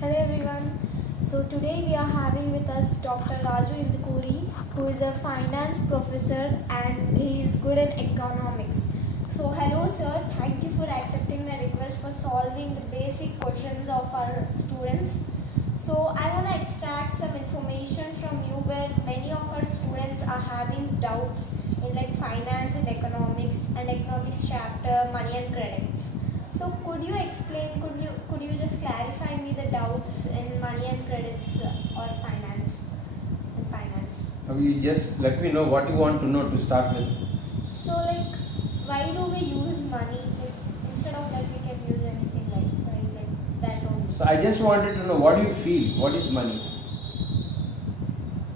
Hello everyone. So today we are having with us Dr. Raju Indukuri, who is a finance professor and he is good at economics. So hello sir, thank you for accepting my request for solving the basic questions of our students. So I want to extract some information from you where many of our students are having doubts in like finance and economics chapter, money and credits. So could you explain, could you just clarify me the doubts in money and credits or finance and finance? You just let me know what you want to know to start with. So like why do we use money instead of like we can use anything like that only? So I just wanted to know what do you feel? What is money?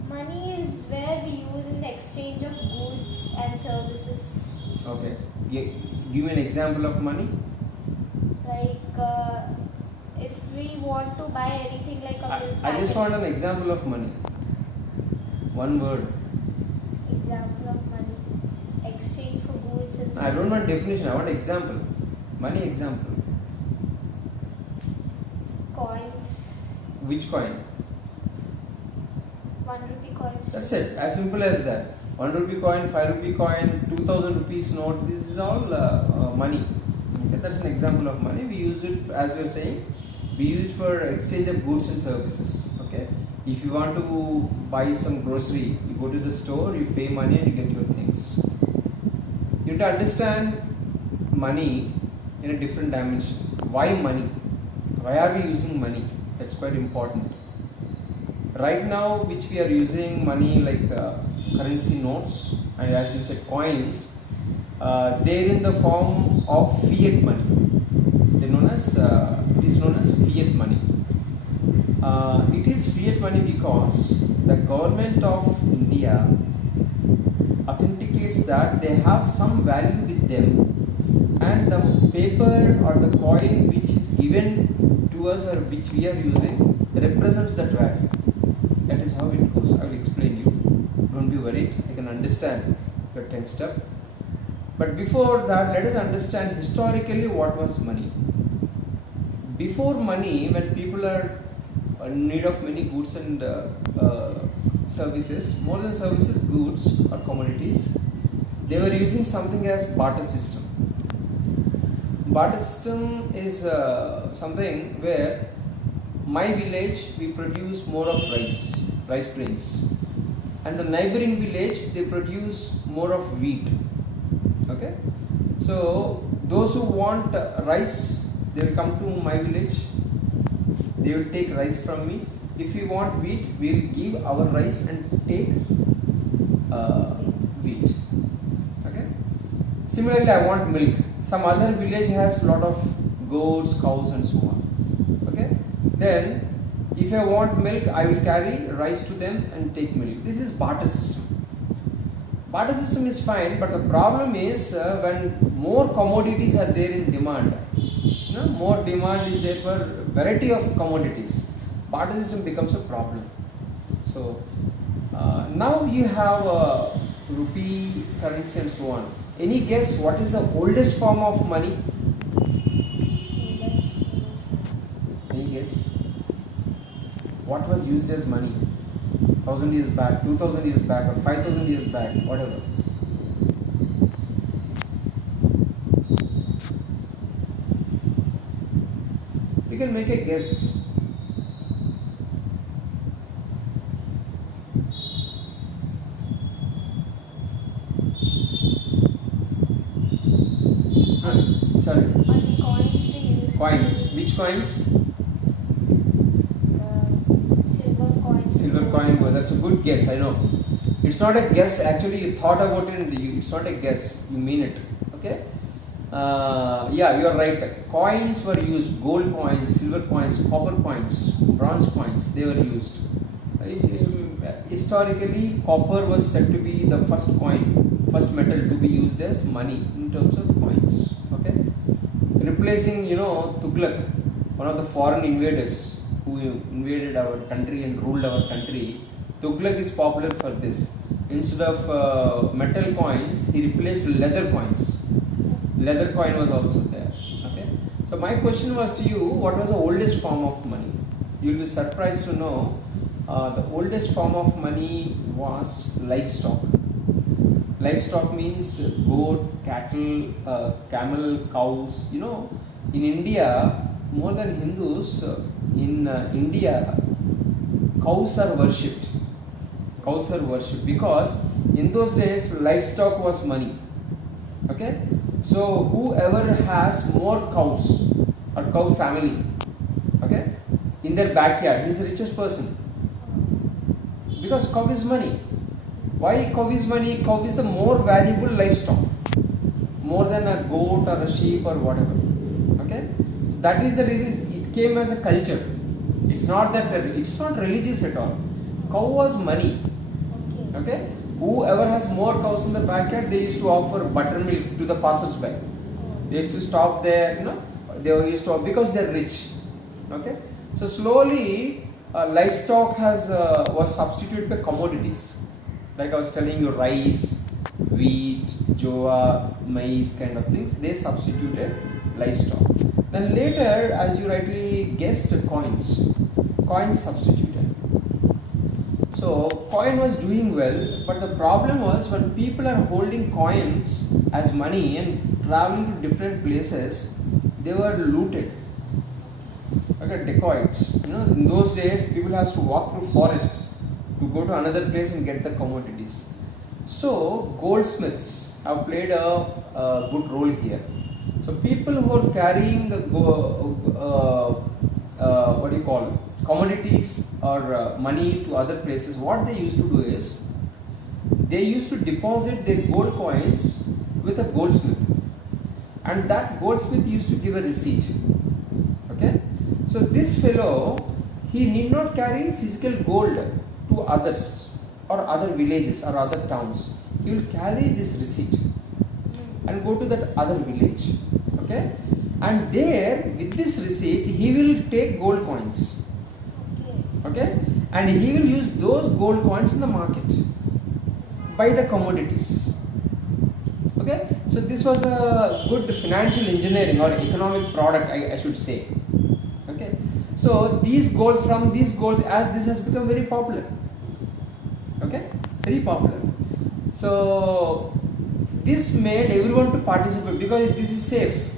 Money is where we use in the exchange of goods and services. Okay. Give me an example of money. Like if we want to buy anything like a milk I just packet. want an example of money. One word. Example of money. Exchange for goods and services. I don't want definition. I want example. Money example. Coins. Which coin? 1 rupee coins. That's it. As simple as that. 1 rupee coin, 5 rupee coin, 2000 rupees note. This is all money. Okay, that's an example of money. We use it, as you are saying, we use it for exchange of goods and services. Okay. If you want to buy some grocery, you go to the store, you pay money and you get your things. You have to understand money in a different dimension. Why money? Why are we using money? That's quite important. Right now, which we are using money like currency notes and as you said coins, they're in the form of fiat money. They're known as it is known as fiat money. It is fiat money because the government of India authenticates that they have some value with them, and the paper or the coin which is given to us or which we are using represents that value. That is how it goes. I will explain you. Don't be worried. I can understand your tensed up. But before that, let us understand historically what was money. Before money, when people are in need of many goods and services, more than services, goods or commodities, they were using something as barter system. Barter system is something where my village we produce more of rice grains, and the neighboring village they produce more of wheat. Okay, so those who want rice, they will come to my village, they will take rice from me. If we want wheat, we will give our rice and take wheat. Okay, similarly I want milk, some other village has lot of goats, cows and so on. Okay, then if I want milk, I will carry rice to them and take milk. This is barter system. Barter system is fine, but the problem is when more commodities are there in demand, more demand is there for variety of commodities, barter system becomes a problem. So now you have rupee currency and so on. Any guess what is the oldest form of money? Any guess? What was used as money 1000 years back, 2000 years back, or 5000 years back, whatever? You can make a guess. Sorry. Only coins they use. Coins. Which coins? Silver coins. Silver coin. Well, that's a good guess. I know. It's not a guess. Actually, you thought about it, and it's not a guess. You mean it. Okay. Yeah, you are right. Coins were used. Gold coins, silver coins, copper coins, bronze coins. They were used. Historically, copper was said to be the first coin, first metal to be used as money in terms of coins. Okay, replacing Tughlaq, one of the foreign invaders who invaded our country and ruled our country. Tughlaq is popular for this. Instead of metal coins, he replaced leather coins. Leather coin was also there. Okay, so my question was to you: what was the oldest form of money? you'll be surprised to know the oldest form of money was livestock. Livestock means goat, cattle, camel, cows. You know, in India, more than Hindus, in India, cows are worshipped. Cows are worshipped because in those days livestock was money. Okay, so whoever has more cows or cow family, okay, in their backyard, he is the richest person because cow is money. Why cow is money? Cow is the more valuable livestock, more than a goat or a sheep or whatever. Okay, that is the reason it came as a culture. It's not that it's not religious at all. Cow was money. Okay, whoever has more cows in the backyard, they used to offer buttermilk to the passers-by. They used to stop there, you know. They used to, because they are rich. Okay, so slowly livestock was substituted by commodities. Like I was telling you, rice, wheat, jowar, maize kind of things. They substituted livestock. Then later, as you rightly guessed, coins substituted. So coin was doing well, but the problem was when people are holding coins as money and traveling to different places, they were looted. Okay, dacoits. You know, in those days, people have to walk through forests to go to another place and get the commodities. So goldsmiths have played a good role here. So people who are carrying the commodities or money to other places, what they used to do is they used to deposit their gold coins with a goldsmith, and that goldsmith used to give a receipt. Okay, so this fellow, he need not carry physical gold to others or other villages or other towns. He will carry this receipt and go to that other village. Okay, and there with this receipt he will take gold coins. Okay, and he will use those gold coins in the market, buy the commodities. Okay, so this was a good financial engineering or economic product, I should say. Okay, so from these golds, as this has become very popular. Okay, very popular. So this made everyone to participate because this is safe.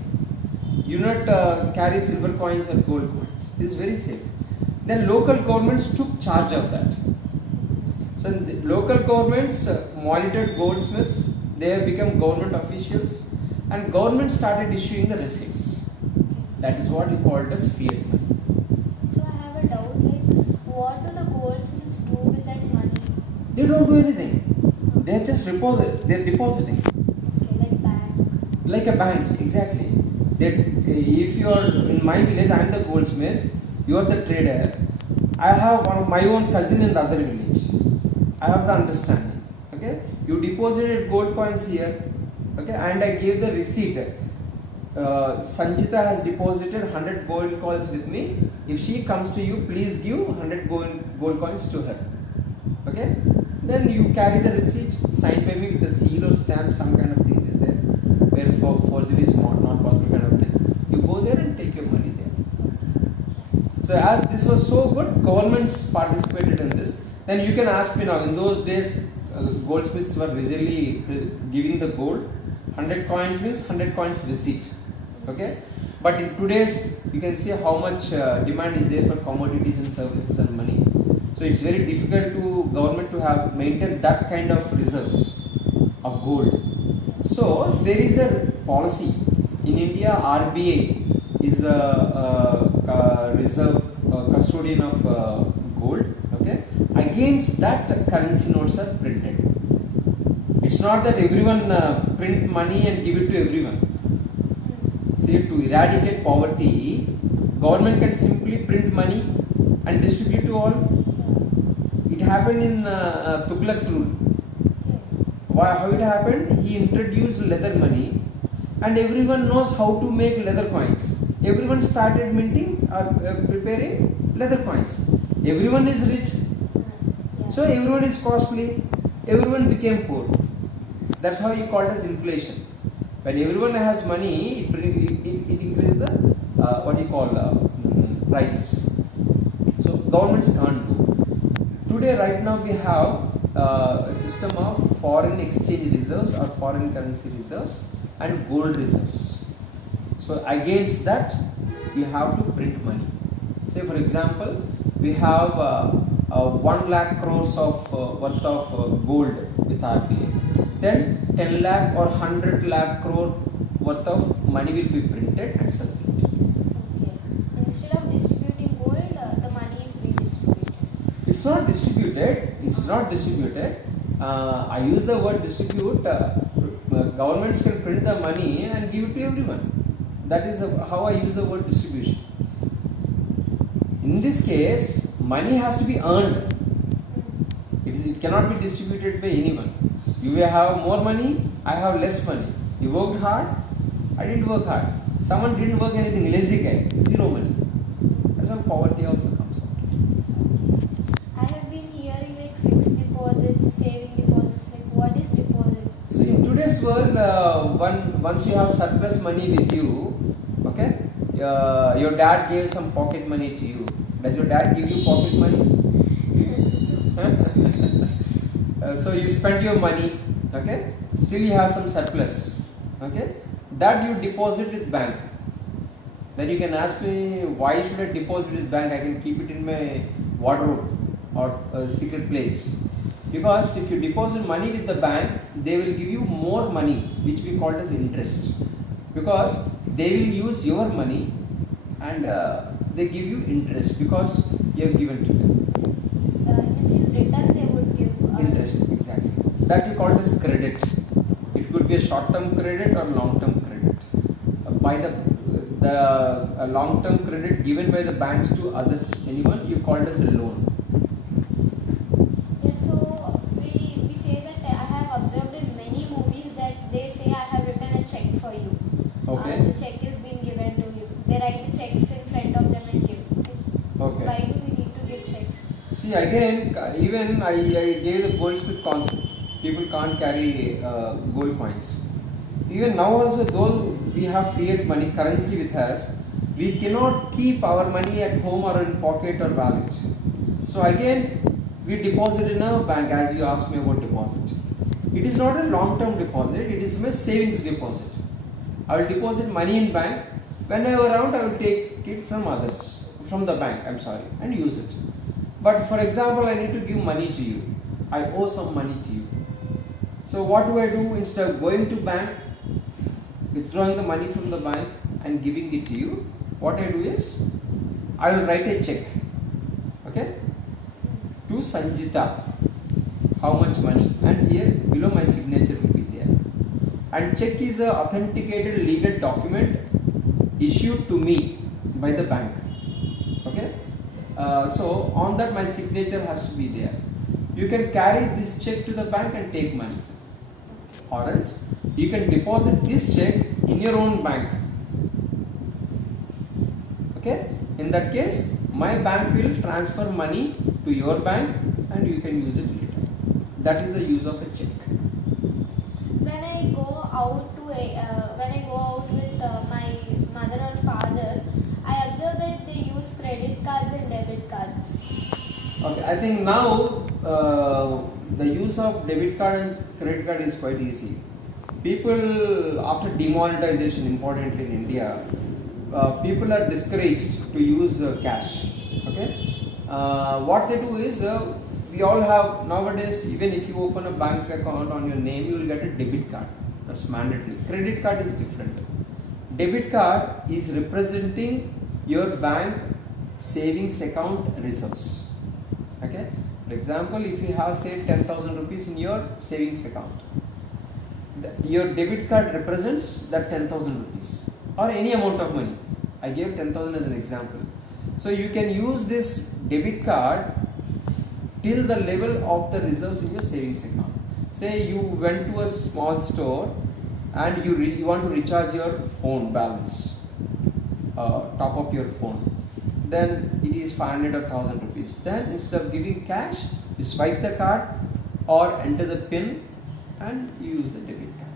You not carry silver coins or gold coins. This is very safe. Then local governments took charge of that. So the local governments monitored goldsmiths. They have become government officials, and government started issuing the receipts. That is what we called as fiat money. So I have a doubt, like what do the goldsmiths do with that money? They don't do anything. They are just they're depositing. Okay, like bank. Like a bank, exactly. If you are in my village, I am the goldsmith, you are the trader. I have my own cousin in the other village. I have the understanding. Okay, you deposited gold coins here. Okay, and I gave the receipt. Sanchita has deposited 100 gold coins with me. If she comes to you, please give 100 gold coins to her. Okay, then you carry the receipt, signed by me with a seal or stamp, some kind of thing is there, where forgery is not possible kind of thing. You go there and take your money there. So as this was so good, governments participated in this. Then you can ask me now, in those days, goldsmiths were really giving the gold. 100 coins means 100 coins receipt. Okay, but in today's, you can see how much demand is there for commodities and services and money. So it's very difficult to government to have maintain that kind of reserves of gold. So there is a policy in India. RBI is the reserve custodian of gold. Okay, against that currency notes are printed. It's not that everyone print money and give it to everyone. See, to eradicate poverty, government can simply print money and distribute to all. It happened in Tughlaq's rule. How it happened? He introduced leather money, and everyone knows how to make leather coins. Everyone started minting or preparing leather coins. Everyone is rich, so everyone is costly. Everyone became poor. That's how you call it as inflation. When everyone has money, it increases the what you call prices. governments can't do. Today, right now, we have a system of foreign exchange reserves or foreign currency reserves and gold reserves. So against that, you have to print money. Say for example, we have 1 lakh crores of worth of gold with RBI. Then 10 lakh or 100 lakh crore worth of money will be printed and circulated. Okay. Instead of distributing gold, the money is being distributed. It's not distributed. It's not distributed. I use the word distribute. Governments can print the money and give it to everyone. That is how I use the word distribution. In this case, money has to be earned. It cannot be distributed by anyone. You may have more money, I have less money. You worked hard, I didn't work hard. Someone didn't work anything, lazy guy, zero money. That's how poverty also comes out. I have been hearing like fixed deposits, saving deposits. Like what is deposit? So in today's world, once you have surplus money with you, okay, your dad gave some pocket money to you. Does your dad give you pocket money? So you spend your money, okay, still you have some surplus, okay, that you deposit with bank. Then you can ask me, why should I deposit with bank? I can keep it in my wardrobe or a secret place. Because if you deposit money with the bank, they will give you more money, which we call as interest. Because they will use your money and they give you interest because you have given to them. Means in return they would give us. Interest, exactly. That you call as credit. It could be a short-term credit or long-term credit. By the long-term credit given by the banks to others, anyone, you call it as a loan. Yeah, so we say that I have observed in many movies that they say I have written a check for you. Okay. The check is being given to you. They write the checks in front of them and give. Okay. Why do we need to give checks? See again, even I gave the goldsmith concept. People can't carry gold coins. Even now also, though we have fiat money, currency with us, we cannot keep our money at home or in pocket or wallet. So again, we deposit in a bank, as you asked me about deposit. It is not a long-term deposit, it is my savings deposit. I will deposit money in bank. When I around, I will take it from others, from the bank, and use it. But for example, I need to give money to you. I owe some money to you. So what do I do? Instead of going to bank, withdrawing the money from the bank and giving it to you, what I do is, I will write a check, okay, to Sanjita, how much money, and here below my signature will be there. And check is a authenticated legal document issued to me by the bank, okay. So on that my signature has to be there. You can carry this check to the bank and take money, or else you can deposit this check in your own bank, okay. In that case, my bank will transfer money to your bank and you can use it later. That is the use of a check. When I go out with my mother or father, I observe that they use credit cards and debit cards. Okay, I think now the use of debit card and credit card is quite easy. People, after demonetization, importantly in India, people are discouraged to use cash. Okay, what they do is we all have nowadays. Even if you open a bank account on your name, you will get a debit card. That's mandatory. Credit card is different. Debit card is representing your bank savings account reserves. Okay. For example, if you have say 10,000 rupees in your savings account, your debit card represents that 10,000 rupees or any amount of money. I gave 10,000 as an example. So you can use this debit card till the level of the reserves in your savings account. Say you went to a small store and you want to recharge your phone balance, top up your phone. Then it is 500 or 1000 rupees. Then instead of giving cash, you swipe the card or enter the PIN and you use the debit card.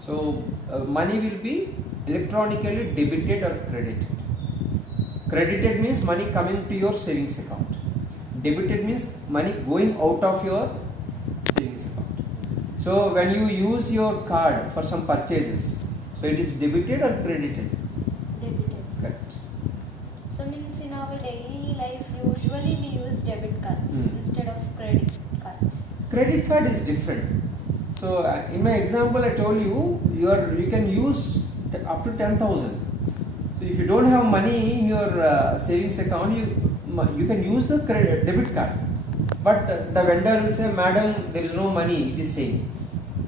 So money will be electronically debited or credited. Credited means money coming to your savings account. Debited means money going out of your savings account. So when you use your card for some purchases, so it is debited or credited? Debited. Correct. So means in our daily life, usually we use debit cards instead of credit cards. Credit card is different. So in my example, I told you you can use up to 10,000. So if you don't have money in your savings account, you can use the debit card. But the vendor will say, "Madam, there is no money." It is saying,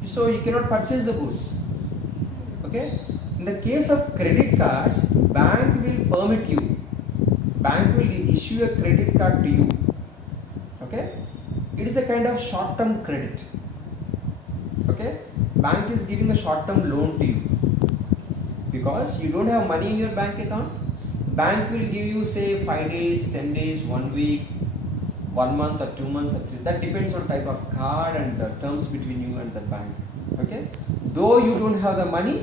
so you cannot purchase the goods. Okay. In the case of credit cards, bank will permit you. Bank will issue a credit card to you. Okay. It is a kind of short-term credit. Okay. Bank is giving a short-term loan to you because you don't have money in your bank account. Bank will give you say 5 days, 10 days, 1 week, 1 month or 2 months or 3. That depends on type of card and the terms between you and the bank. Okay. Though you don't have the money,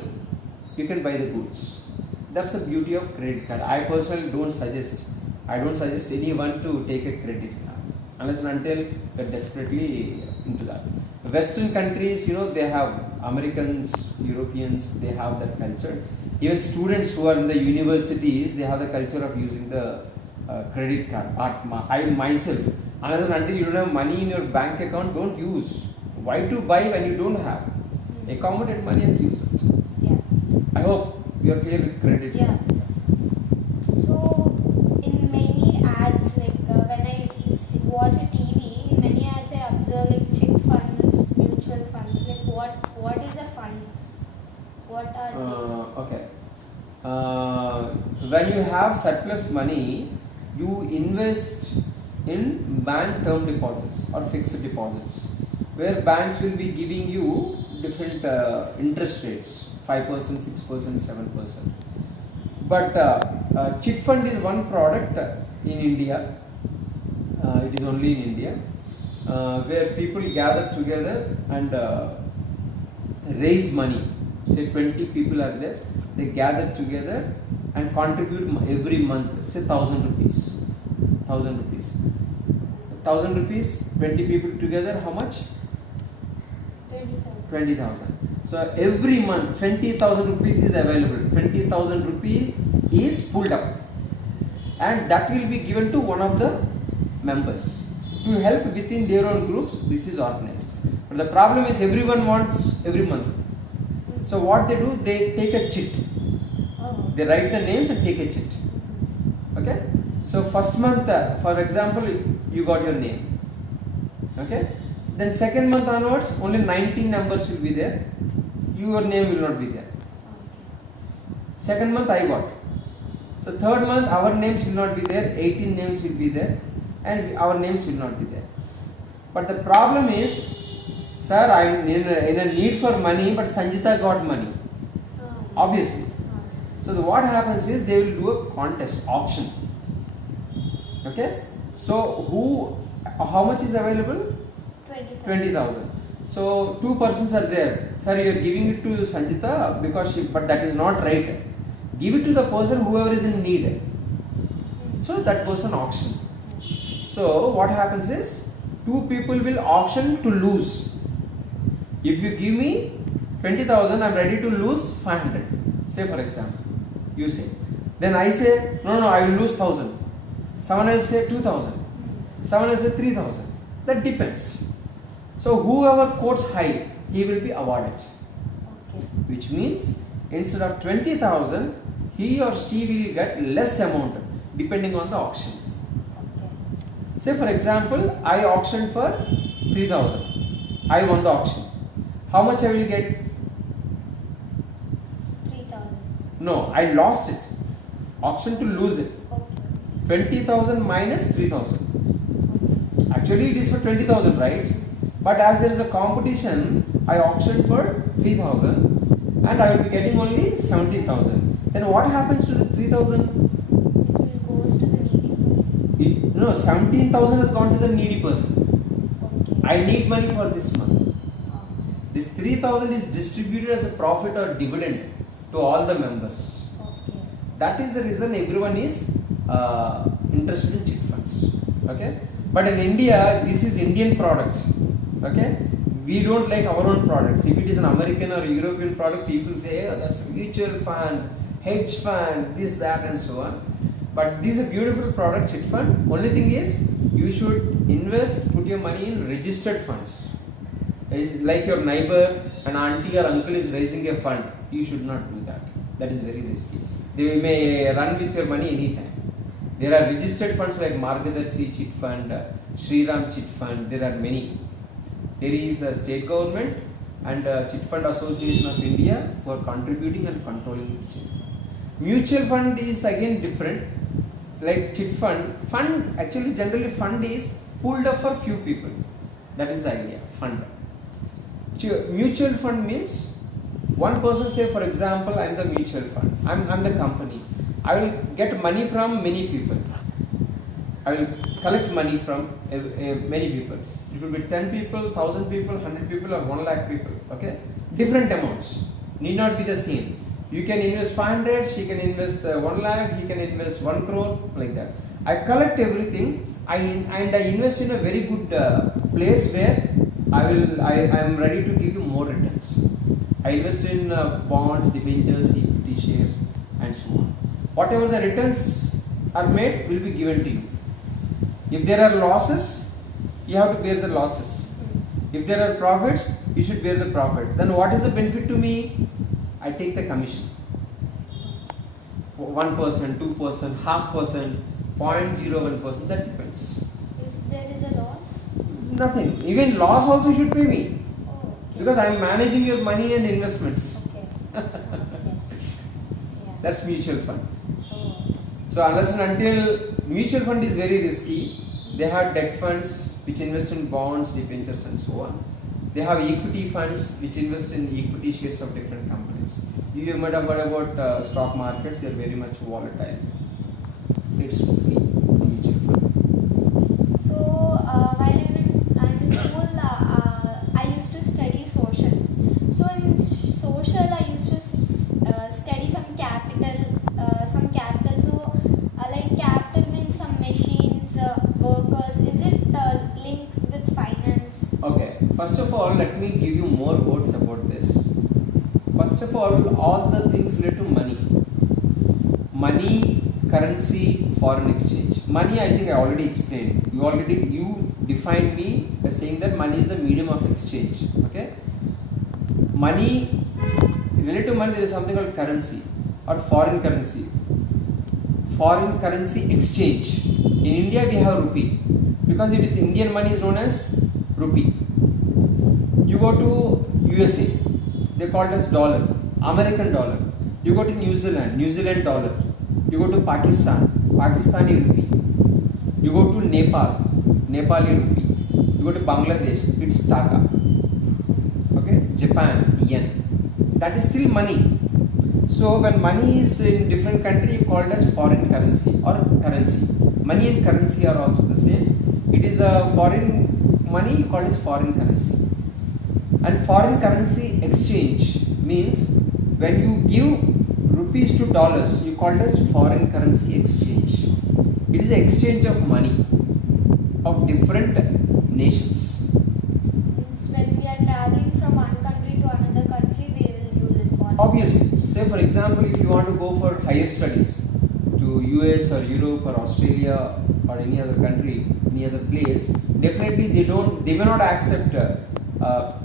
you can buy the goods. That's the beauty of credit card. I personally don't suggest anyone to take a credit card unless and until they're desperately into that. Western countries, they have Americans, Europeans, they have that culture. Even students who are in the universities, they have the culture of using the credit card. But I myself, unless and until you don't have money in your bank account, don't use. Why to buy when you don't have? Accommodate money and use it. Yeah. I hope you are clear with credit. Yeah. So in many ads, like when I watch a TV, in many ads I observe like chit funds, mutual funds. Like what is a fund? What are they? Okay. When you have surplus money, you invest in bank term deposits or fixed deposits, where banks will be giving you different interest rates, 5%, 6%, 7%. But chit fund is one product in India. It is only in India, where people gather together and raise money. Say 20 people are there, they gather together and contribute every month, say 1,000 rupees. 1,000 rupees. 1,000 rupees, 20 people together, how much? 20,000. 20,000. So every month 20,000 rupees is available. 20,000 rupee is pulled up, and that will be given to one of the members to help within their own groups. This is organized. But the problem is everyone wants every month. So what they do, they take a chit. Oh. They write the names and take a chit. Okay. So first month, for example, you got your name. Okay. Then second month onwards, only 19 numbers will be there. Your name will not be there. Second month I got. So third month our names will not be there. 18 names will be there, and our names will not be there. But the problem is, sir, I am in a need for money, but Sanjita got money. Obviously. So what happens is they will do a contest, auction. Okay. So how much is available? 20,000. So two persons are there. Sir, you are giving it to Sanjita because but that is not right. Give it to the person whoever is in need. So that person auction. So what happens is two people will auction to lose. If you give me 20,000, I am ready to lose 500. Say for example, you say. Then I say, no, I will lose 1,000. Someone else say 2,000. Someone else say 3,000. That depends. So whoever quotes high, he will be awarded. Okay. Which means instead of 20,000, he or she will get less amount depending on the auction. Okay. Say for example, I auctioned for 3,000. I won the auction. How much I will get? 3,000. No, I lost it. Auction to lose it. Okay. 20,000 minus 3,000. Actually it is for 20,000, right? But as there is a competition, I auctioned for 3,000 and I will be getting only 17,000. Then what happens to the 3,000? It will goes to the needy person. No, 17,000 has gone to the needy person. Okay. I need money for this month. Ah. This 3,000 is distributed as a profit or dividend to all the members. Okay. That is the reason everyone is interested in chit funds. Okay. But in India, this is Indian product. Okay, we don't like our own products. If it is an American or European product, people say, oh, that's a mutual fund, hedge fund, this, that, and so on. But this is a beautiful product, chit fund. Only thing is, you should invest, put your money in registered funds. Like your neighbor, an auntie or uncle is raising a fund, you should not do that. That is very risky. They may run with your money anytime. There are registered funds like Margadarshi Chit Fund, Shriram Chit Fund, there are many. There is a state government and Chit Fund Association of India who are contributing and controlling this chit fund. Mutual fund is again different. Like chit fund actually generally fund is pulled up for few people. That is the idea, fund. Mutual fund means one person, say for example, I am the mutual fund, I am the company. I will get money from many people. I will collect money from many people. It will be 10 people, 1000 people, 100 people or 1 lakh people. Okay, different amounts, need not be the same. You can invest 500, she can invest 1 lakh, he can invest 1 crore, like that. I collect everything and I invest in a very good place where I am ready to give you more returns. I invest in bonds, debentures, equity shares and so on. Whatever the returns are made will be given to you. If there are losses, you have to bear the losses. If there are profits, you should bear the profit. Then what is the benefit to me? I take the commission. 1%, 2%, 0.5%, 0.01%, that depends. If there is a loss? Nothing. Even loss also should pay me. Oh, okay. Because I am managing your money and investments. Okay. Okay. Yeah. That's mutual fund. Oh. So unless and until mutual fund is very risky, they have debt funds which invest in bonds, debentures and so on. They have equity funds which invest in equity shares of different companies. You might have heard about stock markets, they are very much volatile. So it's risky, mutual fund. So while I'm in school, I used to study social. So in social, I used to study some capital. So like capital means some machines, workers. Is it linked with finance? Okay, first of all, let me give you more words about this. First of all the things related to money. Money, currency, foreign exchange. Money, I think I already explained. You defined me by saying that money is the medium of exchange. Okay? Money, related to money, there is something called currency or foreign currency. Foreign currency exchange. In India, we have rupee. Because it is Indian money is known as rupee. You go to USA, they call it as dollar, American dollar. You go to New Zealand dollar. You go to Pakistan, Pakistani rupee. You go to Nepal, Nepali rupee. You go to Bangladesh, it's taka. Okay, Japan, yen. That is still money. So when money is in different country, you call it as foreign currency or currency. Money and currency are also the same. It is a foreign money, you call it as foreign currency. And foreign currency exchange means when you give rupees to dollars, you call it as foreign currency exchange. It is the exchange of money of different nations. Means when we are traveling from one country to another country, we will use it for. Obviously, say for example, if you want to go for higher studies to US or Europe or Australia or any other country, any other place, definitely they may not accept.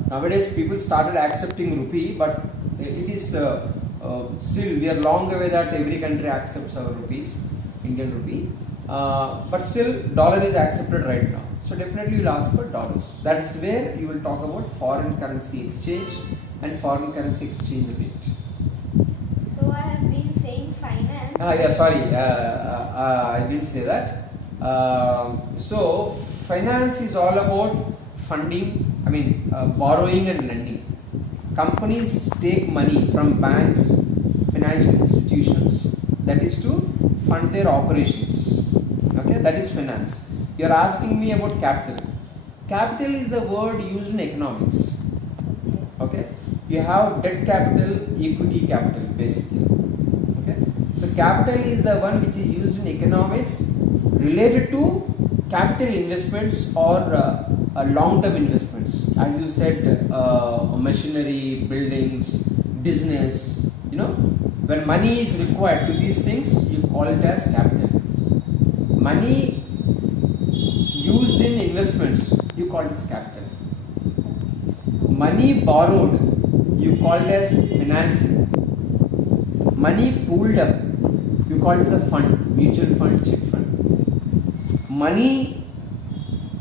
Nowadays, people started accepting rupee, but it is still we are long away that every country accepts our rupees, Indian rupee. But still, dollar is accepted right now. So definitely, you'll ask for dollars. That is where you will talk about foreign currency exchange and foreign currency exchange rate. So I have been saying finance. Yeah, sorry, I didn't say that. So finance is all about funding. Borrowing and lending. Companies take money from banks, financial institutions, that is to fund their operations. Okay, that is finance. You are asking me about capital. Capital is the word used in economics. Okay, you have debt capital, equity capital, basically. Okay, so capital is the one which is used in economics related to capital investments or long-term investments. As you said, machinery, buildings, business. When money is required to these things, you call it as capital. Money used in investments, you call it as capital. Money borrowed, you call it as financing. Money pooled up, you call it as a fund, mutual fund, chit fund. Money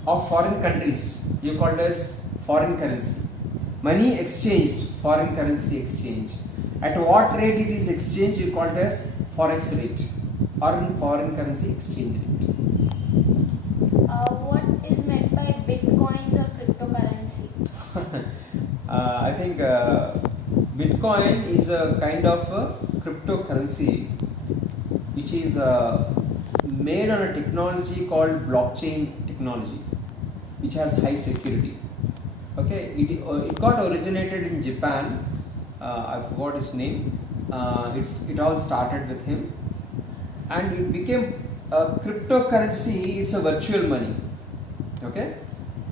of foreign countries, you call it as foreign currency. Money exchanged, foreign currency exchange. At what rate it is exchanged, you call it as forex rate or in foreign currency exchange rate. What is meant by bitcoins or cryptocurrency? I think Bitcoin is a kind of a cryptocurrency which is made on a technology called blockchain technology, which has high security. Okay, it got originated in Japan. I forgot his name. It all started with him, and it became a cryptocurrency. It's a virtual money. Okay,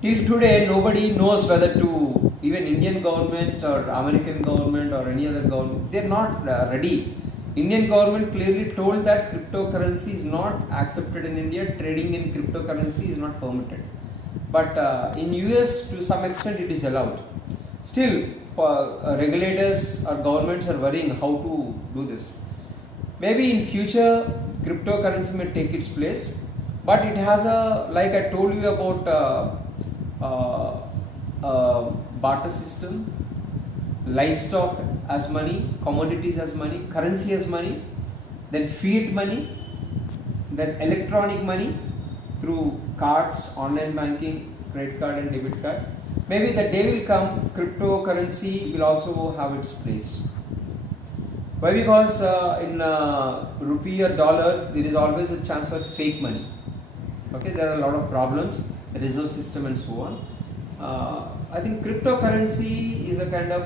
till today nobody knows whether to, even Indian government or American government or any other government, they're not ready. Indian government clearly told that cryptocurrency is not accepted in India. Trading in cryptocurrency is not permitted. But in US to some extent it is allowed. Still, regulators or governments are worrying how to do this. Maybe in future cryptocurrency may take its place, but it has a, like I told you about barter system, livestock as money, commodities as money, currency as money, then fiat money, then electronic money through cards, online banking, credit card and debit card. Maybe the day will come, cryptocurrency will also have its place. Why? Because in rupee or dollar, there is always a chance for fake money. Okay, there are a lot of problems, reserve system and so on. I think cryptocurrency is a kind of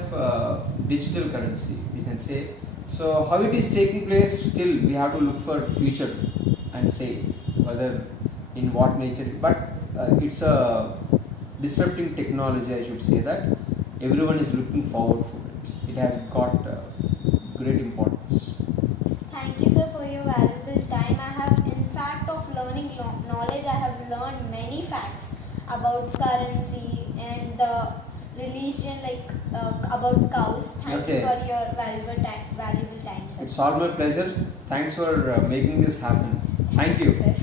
digital currency, we can say. So how it is taking place, still we have to look for future and say whether in what nature. But it's a disrupting technology, I should say that. Everyone is looking forward for it. It has got great importance. Thank you, sir, for your valuable time. I have, in fact, of learning knowledge, I have learned many facts about currency and religion, like about cows. Thank you for your valuable time, sir. It's all my pleasure. Thanks for making this happen. Thank you. Sir.